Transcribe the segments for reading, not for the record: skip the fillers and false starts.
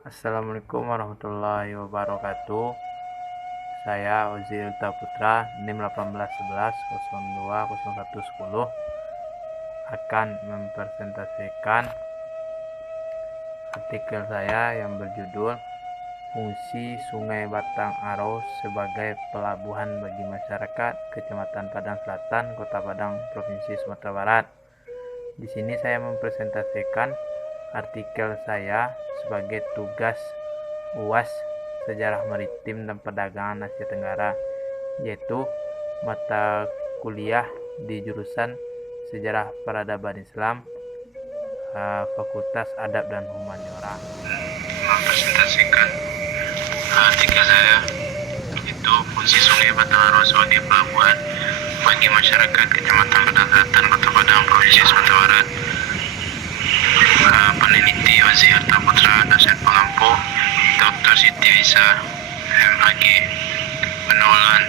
Assalamualaikum warahmatullahi wabarakatuh. Saya Ozi Ulta Putra, NIM 1811020110 akan mempresentasikan artikel saya yang berjudul Fungsi Sungai Batang Aro sebagai pelabuhan bagi masyarakat Kecamatan Padang Selatan, Kota Padang, Provinsi Sumatera Barat. Di sini saya mempresentasikan artikel saya sebagai tugas UAS Sejarah Maritim dan Perdagangan Asia Tenggara, yaitu mata kuliah di jurusan Sejarah Peradaban Islam, Fakultas Adab dan Humaniora. Mempresentasikan artikel saya itu fungsi Sungai Batang Aro sebagai pelabuhan bagi masyarakat Kecamatan Padang Selatan, Kota Padang, Provinsi Sumatera Barat. Peneliti Ozi Ulta Putra, dosen pengampu Dr. Siti Wisa, MAG. Penulan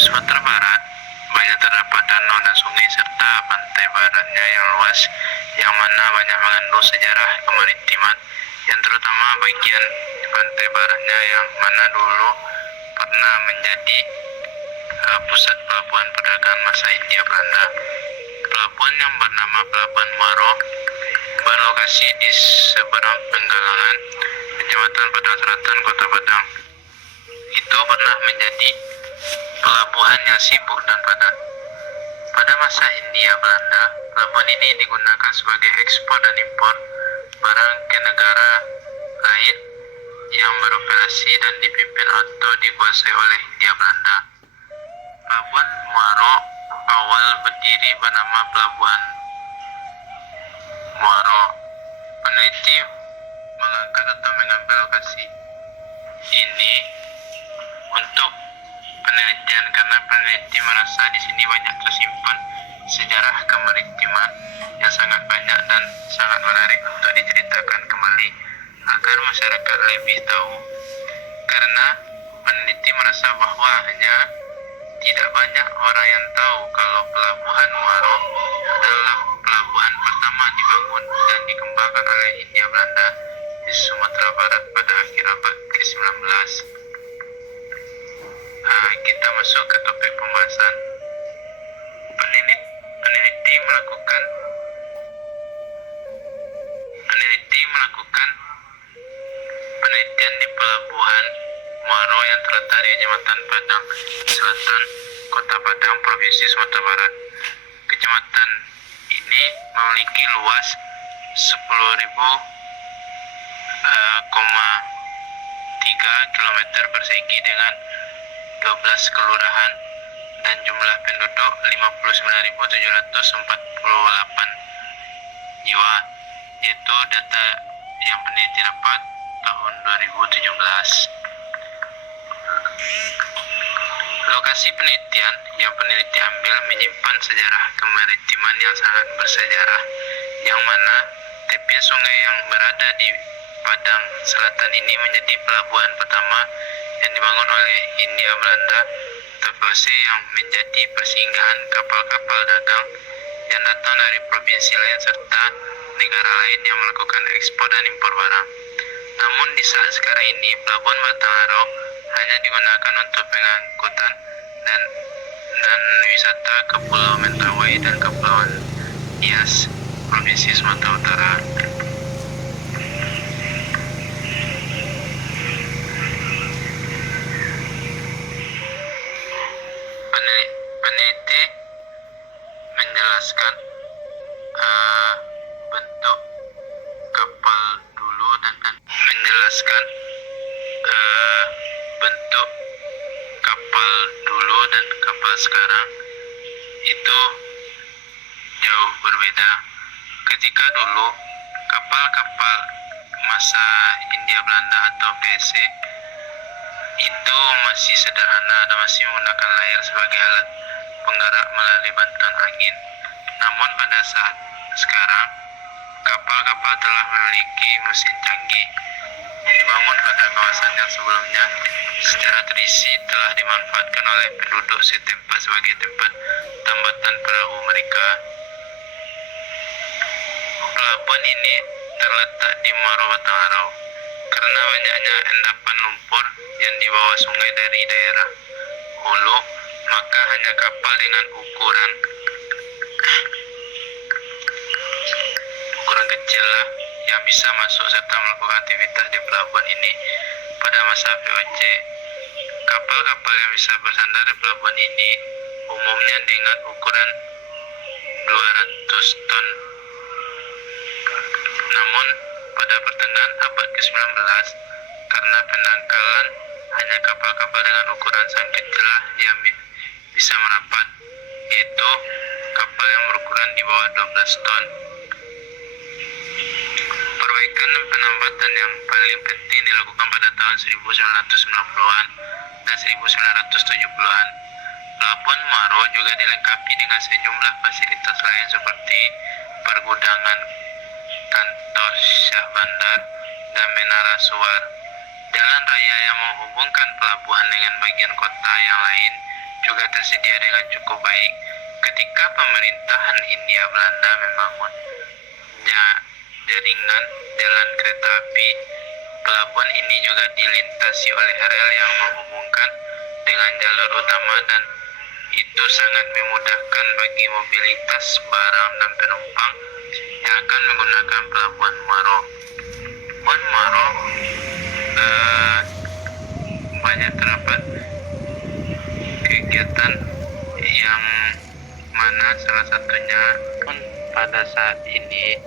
Sumatera Barat banyak terdapat danau dan sungai serta pantai baratnya yang luas, yang mana banyak mengandung sejarah kemaritiman, yang terutama bagian pantai baratnya yang mana dulu pernah menjadi pusat pelabuhan perdagangan masa Hindia Belanda. Pelabuhan yang bernama Pelabuhan Muaro berlokasi di seberang penggalangan Kecamatan Padang Selatan, Kota Padang. Itu pernah menjadi pelabuhan yang sibuk dan padat. Pada masa Hindia Belanda, pelabuhan ini digunakan sebagai ekspor dan impor barang ke negara lain yang beroperasi dan dipimpin atau dikuasai oleh Hindia Belanda. Pelabuhan Muaro awal berdiri bernama Pelabuhan Muaro. Peneliti mengangkat atau mengambil lokasi ini untuk penelitian karena peneliti merasa di sini banyak tersimpan sejarah kemaritiman yang sangat banyak dan sangat menarik untuk diceritakan kembali agar masyarakat lebih tahu. Karena peneliti merasa bahwa hanya tidak banyak orang yang tahu kalau Pelabuhan Muaro adalah pelabuhan pertama dibangun dan dikembangkan oleh Hindia Belanda di Sumatera Barat pada akhir abad ke-19. Kita masuk ke topik pembahasan. Peneliti melakukan penelitian di Pelabuhan Muaro yang terletak di Kecamatan Padang Selatan, Kota Padang, Provinsi Sumatera Barat. Kecamatan ini memiliki luas 10.000,3 km persegi dengan 12 kelurahan dan jumlah penduduk 59.748 jiwa, yaitu data yang peneliti dapat tahun 2017. Lokasi penelitian yang peneliti ambil menyimpan sejarah kemaritiman yang sangat bersejarah, yang mana tepian sungai yang berada di Padang Selatan ini menjadi pelabuhan pertama yang dibangun oleh Hindia Belanda TVOC, yang menjadi persinggahan kapal-kapal dagang yang datang dari provinsi lain serta negara lain yang melakukan ekspor dan impor barang. Namun di saat sekarang ini, Pelabuhan Batang Aro hanya digunakan untuk pengangkutan dan wisata ke Pulau Mentawai dan Kepulauan Nias, Provinsi Sumatera Utara. Peneliti menjelaskan bentuk kapal dulu dan menjelaskan bentuk kapal dulu dan kapal sekarang itu jauh berbeda. Ketika dulu kapal-kapal masa Hindia Belanda atau BSC itu masih sederhana dan masih menggunakan layar sebagai alat penggerak melalui bantuan angin. Namun pada saat sekarang, kapal-kapal telah memiliki mesin canggih. Dibangun pada kawasan yang sebelumnya secara tradisi telah dimanfaatkan oleh penduduk setempat sebagai tempat tambatan perahu mereka. Pelabuhan ini terletak di Muaro Batang Aro. Karena banyaknya endapan lumpur yang dibawa sungai dari daerah hulu, maka hanya kapal dengan ukuran kecil lah yang bisa masuk serta melakukan aktivitas di pelabuhan ini pada masa VOC. Kapal-kapal yang bisa bersandar di pelabuhan ini umumnya dengan ukuran 200 ton. Namun pada pertengahan abad ke-19, karena pendangkalan, hanya kapal-kapal dengan ukuran sangat kecil lah yang bisa merapat, yaitu kapal yang berukuran di bawah 12 ton. Perbaikan dan penambatan yang paling penting dilakukan pada tahun 1990-an dan 1970-an. Pelabuhan Muaro juga dilengkapi dengan sejumlah fasilitas lain seperti pergudangan, kantor syah bandar, dan menara suar. Jalan raya yang menghubungkan pelabuhan dengan bagian kota yang lain juga tersedia dengan cukup baik. Ketika pemerintahan Hindia Belanda membangun jaringan jalan kereta api, pelabuhan ini juga dilintasi oleh rel yang menghubungkan dengan jalur utama, dan itu sangat memudahkan bagi mobilitas barang dan penumpang yang akan menggunakan pelabuhan Muaro. Pelabuhan Muaro banyak terdapat kegiatan yang mana salah satunya pun pada saat ini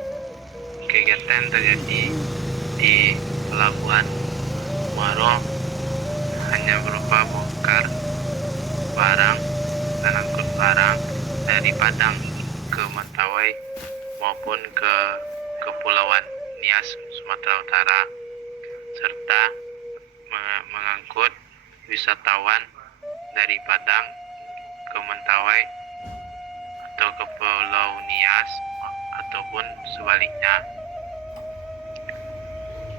kegiatan terjadi di pelabuhan Muaro hanya berupa bongkar barang dan angkut barang dari Padang ke Mentawai maupun ke Kepulauan Nias, Sumatera Utara, serta mengangkut wisatawan dari Padang ke Mentawai atau ke Pulau Nias ataupun sebaliknya.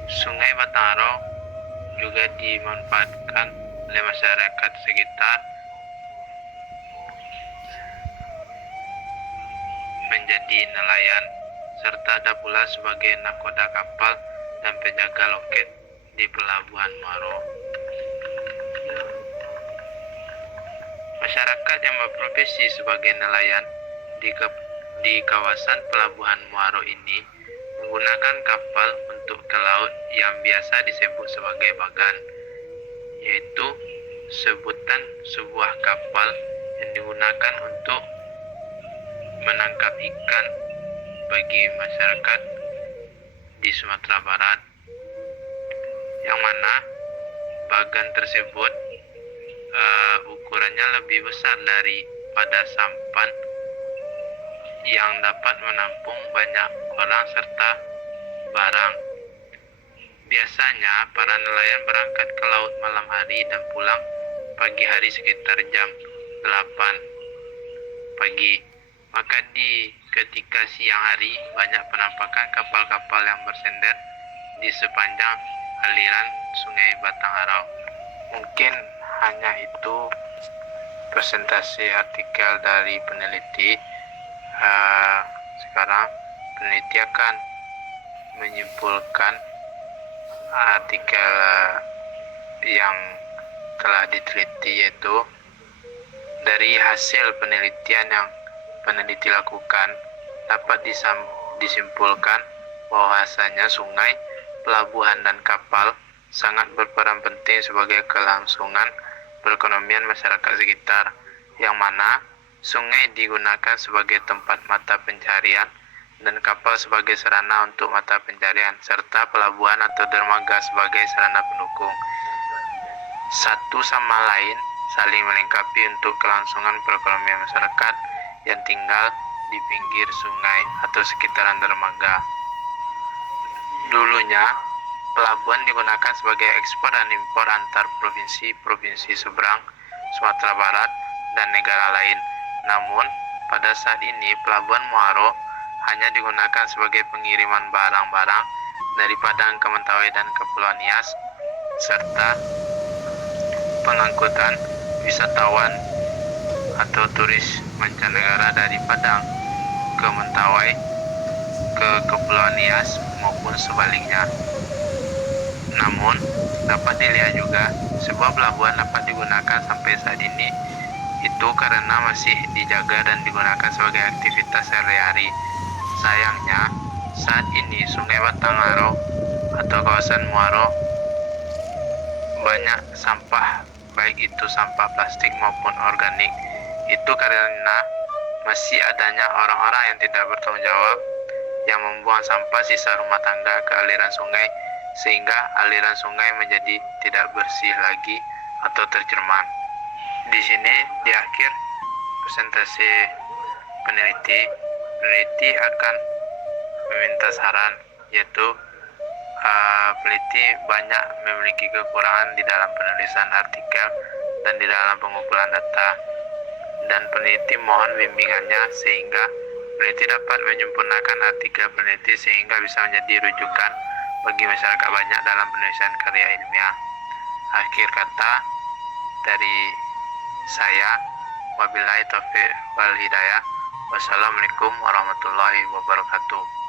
Sungai Batang juga dimanfaatkan oleh masyarakat sekitar menjadi nelayan, serta ada pula sebagai nakoda kapal dan penjaga loket di pelabuhan Muaro. Masyarakat yang berprofesi sebagai nelayan di kawasan pelabuhan Muaro ini menggunakan kapal untuk ke laut yang biasa disebut sebagai bagan, yaitu sebutan sebuah kapal yang digunakan untuk menangkap ikan bagi masyarakat di Sumatera Barat, yang mana bagan tersebut ukurannya lebih besar daripada sampan yang dapat menampung banyak orang serta barang. Biasanya para nelayan berangkat ke laut malam hari dan pulang pagi hari sekitar jam 8 pagi. Maka ketika siang hari banyak penampakan kapal-kapal yang bersender di sepanjang aliran Sungai Batang Arau. Mungkin hanya itu presentasi artikel dari peneliti. Sekarang peneliti akan menyimpulkan artikel yang telah diteliti, yaitu dari hasil penelitian yang peneliti lakukan dapat disimpulkan bahwasanya sungai, pelabuhan, dan kapal sangat berperan penting sebagai kelangsungan perekonomian masyarakat sekitar, yang mana sungai digunakan sebagai tempat mata pencarian dan kapal sebagai sarana untuk mata pencarian, serta pelabuhan atau dermaga sebagai sarana pendukung. Satu sama lain saling melengkapi untuk kelangsungan perekonomian masyarakat yang tinggal di pinggir sungai atau sekitaran dermaga. Dulunya, pelabuhan digunakan sebagai ekspor dan impor antar provinsi seberang Sumatera Barat dan negara lain. Namun, pada saat ini pelabuhan Muaro hanya digunakan sebagai pengiriman barang-barang dari Padang ke Mentawai dan Kepulauan Nias, serta pengangkutan wisatawan atau turis mancanegara dari Padang ke Mentawai ke Kepulauan Nias maupun sebaliknya. Namun, dapat dilihat juga, sebuah pelabuhan dapat digunakan sampai saat ini itu karena masih dijaga dan digunakan sebagai aktivitas sehari-hari. Sayangnya, saat ini Sungai Batangaro atau kawasan Muaro banyak sampah, baik itu sampah plastik maupun organik. Itu karena masih adanya orang-orang yang tidak bertanggung jawab yang membuang sampah sisa rumah tangga ke aliran sungai, sehingga aliran sungai menjadi tidak bersih lagi atau tercemar. Di sini di akhir presentasi peneliti akan meminta saran, yaitu peneliti banyak memiliki kekurangan di dalam penulisan artikel dan di dalam pengumpulan data, dan peneliti mohon bimbingannya sehingga peneliti dapat menyempurnakan artikel peneliti sehingga bisa menjadi rujukan bagi masyarakat banyak dalam penulisan karya ilmiah. Akhir kata dari saya, wabillahi taufiq wal hidayah. Wassalamualaikum warahmatullahi wabarakatuh.